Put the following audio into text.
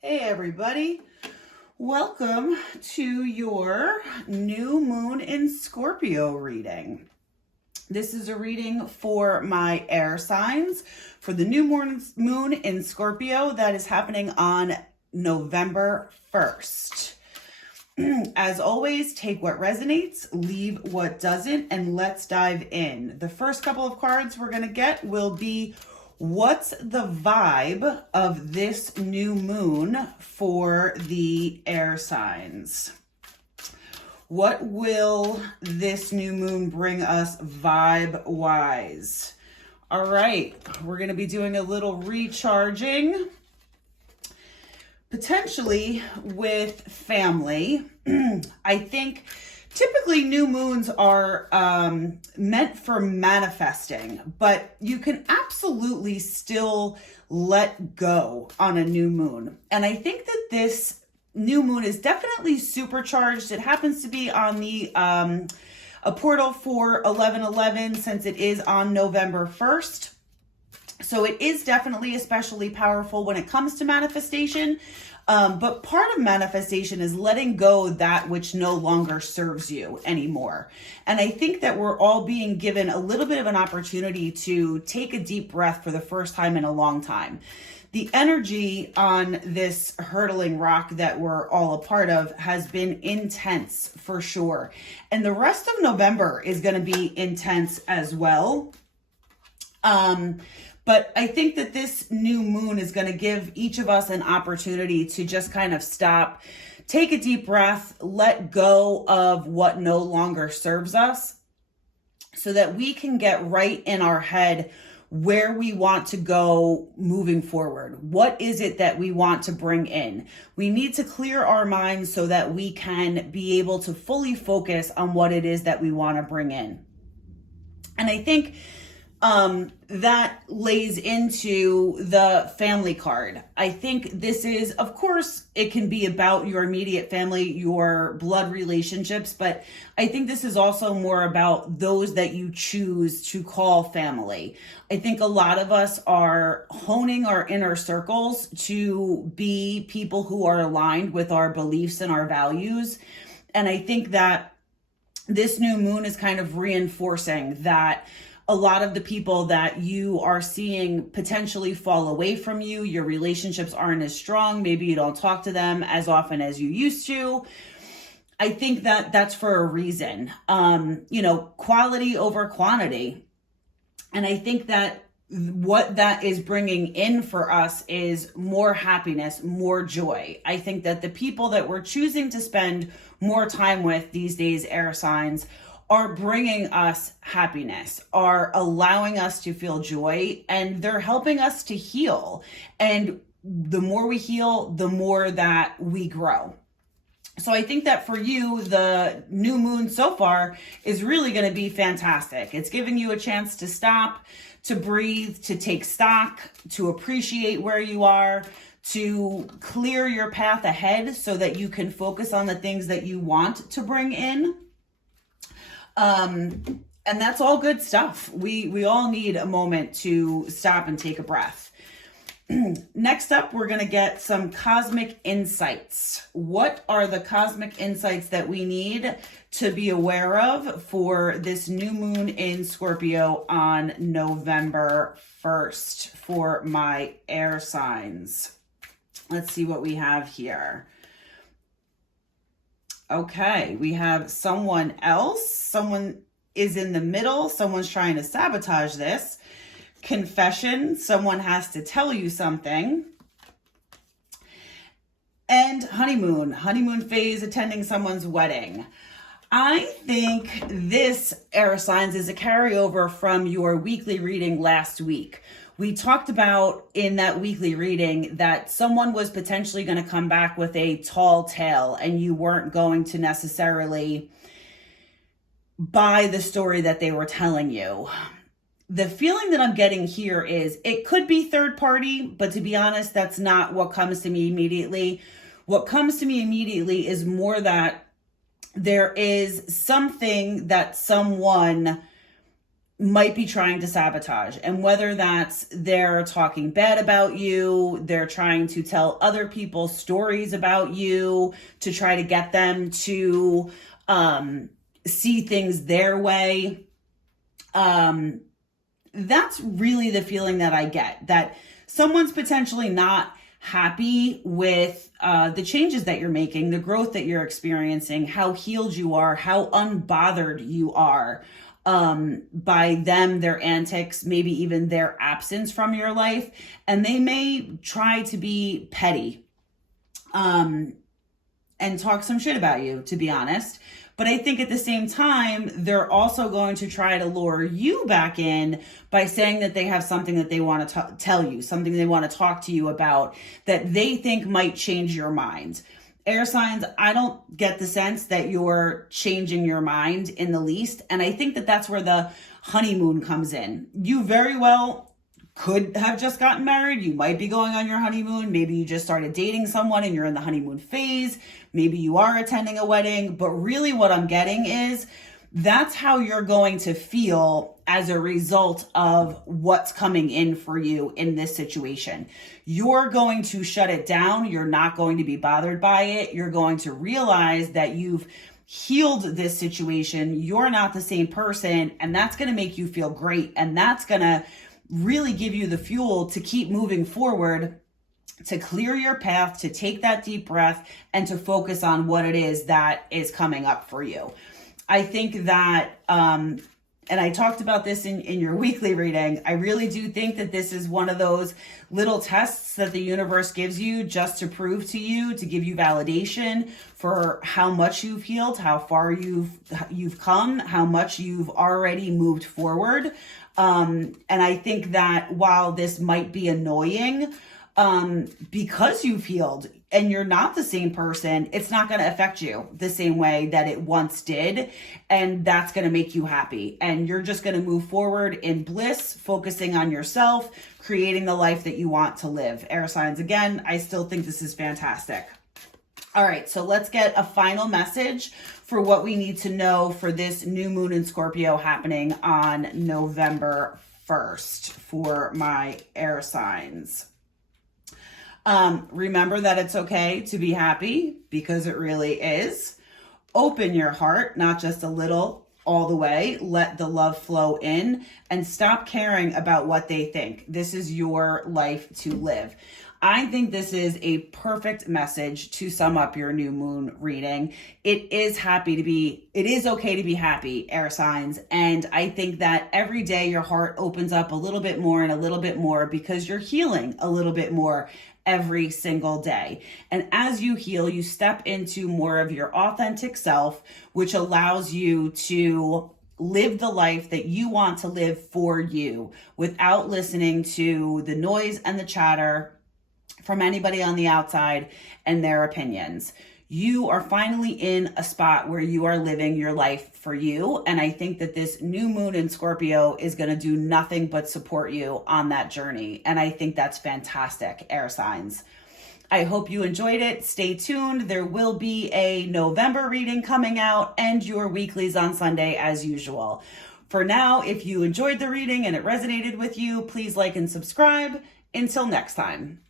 Hey everybody, welcome to your new moon in Scorpio reading. This is a reading for my air signs for the new moon in Scorpio that is happening on November 1st. As always, take what resonates, leave what doesn't, and let's dive in. The first couple of cards we're going to get will be what's the vibe of this new moon for the air signs? What will this new moon bring us vibe-wise? All right, we're going to be doing a little recharging, potentially with family. I think typically new moons are meant for manifesting, but you can absolutely still let go on a new moon. And I think that this new moon is definitely supercharged. It happens to be on the a portal for 11/11 since it is on November 1st. So it is definitely especially powerful when it comes to manifestation. But part of manifestation is letting go that which no longer serves you anymore. And I think that we're all being given a little bit of an opportunity to take a deep breath for the first time in a long time. The energy on this hurtling rock that we're all a part of has been intense for sure. And the rest of November is going to be intense as well. But I think that this new moon is going to give each of us an opportunity to just kind of stop, take a deep breath, let go of what no longer serves us so that we can get right in our head where we want to go moving forward. What is it that we want to bring in? We need to clear our minds so that we can be able to fully focus on what it is that we want to bring in. And I think that lays into the family card. I think this is, of course, it can be about your immediate family, your blood relationships, but I think this is also more about those that you choose to call family. I think a lot of us are honing our inner circles to be people who are aligned with our beliefs and our values. And I think that this new moon is kind of reinforcing that a lot of the people that you are seeing potentially fall away from you, your relationships aren't as strong, maybe you don't talk to them as often as you used to. I think that that's for a reason. Quality over quantity. And I think that what that is bringing in for us is more happiness, more joy. I think that the people that we're choosing to spend more time with these days, air signs, are bringing us happiness, are allowing us to feel joy, and they're helping us to heal. And the more we heal, the more that we grow. So I think that for you, the new moon so far is really going to be fantastic. It's giving you a chance to stop, to breathe, to take stock, to appreciate where you are, to clear your path ahead so that you can focus on the things that you want to bring in. And that's all good stuff. We all need a moment to stop and take a breath. Next up, we're going to get some cosmic insights. What are the cosmic insights that we need to be aware of for this new moon in Scorpio on November 1st for my air signs? Let's see what we have here. Okay, we have someone else. Someone is in the middle. Someone's trying to sabotage this. Confession. Someone has to tell you something. And honeymoon. Honeymoon phase, attending someone's wedding. I think this air signs is a carryover from your weekly reading last week. We talked about in that weekly reading that someone was potentially going to come back with a tall tale and you weren't going to necessarily buy the story that they were telling you. The feeling that I'm getting here is it could be third party, but to be honest, that's not what comes to me immediately. What comes to me immediately is more that there is something that someone might be trying to sabotage. And whether that's they're talking bad about you, they're trying to tell other people stories about you to try to get them to see things their way. That's really the feeling that I get, that someone's potentially not happy with the changes that you're making, the growth that you're experiencing, how healed you are, how unbothered you are by them, their antics, maybe even their absence from your life. And they may try to be petty and talk some shit about you, to be honest. But I think at the same time, they're also going to try to lure you back in by saying that they have something that they want to tell you, something they want to talk to you about that they think might change your mind. Air signs, I don't get the sense that you're changing your mind in the least. And I think that that's where the honeymoon comes in. You very well could have just gotten married. You might be going on your honeymoon. Maybe you just started dating someone and you're in the honeymoon phase. Maybe you are attending a wedding. But really what I'm getting is that's how you're going to feel as a result of what's coming in for you in this situation. You're going to shut it down. You're not going to be bothered by it. You're going to realize that you've healed this situation. You're not the same person, and that's going to make you feel great. And that's going to really give you the fuel to keep moving forward, to clear your path, to take that deep breath, and to focus on what it is that is coming up for you. I think that, and I talked about this in your weekly reading, I really do think that this is one of those little tests that the universe gives you just to prove to you, to give you validation for how much you've healed, how far you've come, how much you've already moved forward. And I think that while this might be annoying, because you've healed and you're not the same person, it's not going to affect you the same way that it once did. And that's going to make you happy. And you're just going to move forward in bliss, focusing on yourself, creating the life that you want to live. Air signs, again, I still think this is fantastic. All right, so let's get a final message for what we need to know for this new moon in Scorpio happening on November 1st for my air signs. Remember that it's okay to be happy, because it really is. Open your heart, not just a little, all the way. Let the love flow in and stop caring about what they think. This is your life to live. I think this is a perfect message to sum up your new moon reading. It is okay to be happy, air signs. And I think that every day your heart opens up a little bit more and a little bit more, because you're healing a little bit more every single day. And as you heal, you step into more of your authentic self, which allows you to live the life that you want to live for you without listening to the noise and the chatter from anybody on the outside and their opinions. You are finally in a spot where you are living your life for you. And I think that this new moon in Scorpio is going to do nothing but support you on that journey. And I think that's fantastic, air signs. I hope you enjoyed it. Stay tuned. There will be a November reading coming out and your weeklies on Sunday as usual. For now, if you enjoyed the reading and it resonated with you, please like and subscribe. Until next time.